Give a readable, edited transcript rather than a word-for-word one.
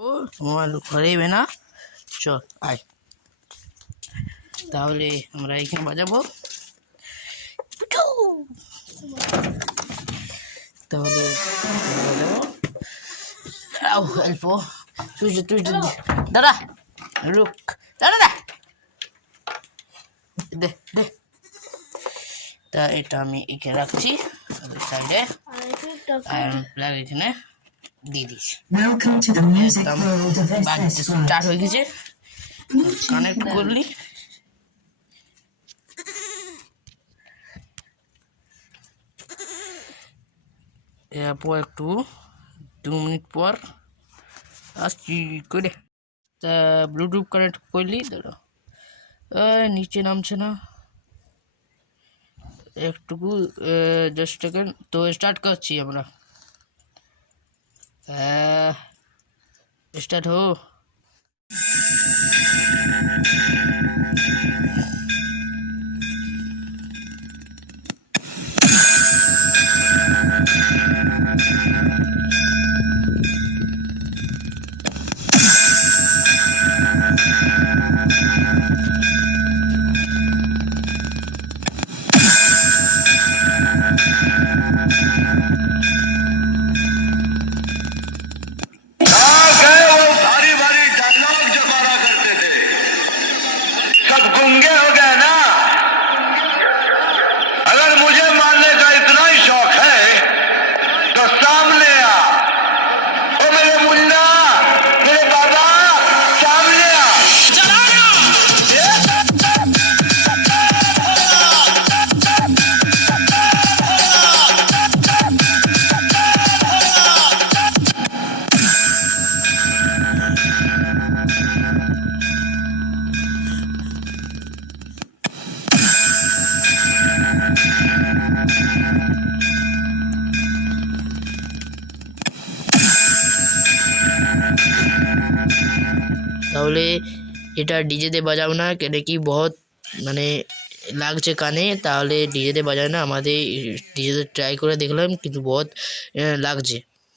ও mobile ঘরেইবে না, চল আয়। তাহলে আমরা এখানে বাজাবো। তাহলে বাজাবো। আও অল্প তুই দাদা রুক, দাদা দে দে। তা এটা আমি এখানে রাখছি সাইডে, আর প্লাগ এখানে দিয়ে দিচ্ছি। স্টার্ট হয়ে গেছে, কানেক্ট করলি। এরপর একটু 2 মিনিট পর আসছি করে। তা ব্লুটুথ কানেক্ট করলি, ধরো নিচে নামছে না একটুকু, জাস্ট সেকেন্ড। তো স্টার্ট করছি আমরা, স্টার্ট হো। गूंगे हो गए ना। अगर मुझे मानने का इतना ही शौक है तो सामने आ। ओ मेरे मुन्ना, मेरे बाबा, सामने आ। তাহলে এটা ডিজেতে বাজাও না, কেন কি বহুত মানে লাগছে কানে, তাহলে ডিজেতে বাজায় না। আমাদের ডিজেতে ট্রাই করে দেখলাম কিন্তু বহুত লাগছে।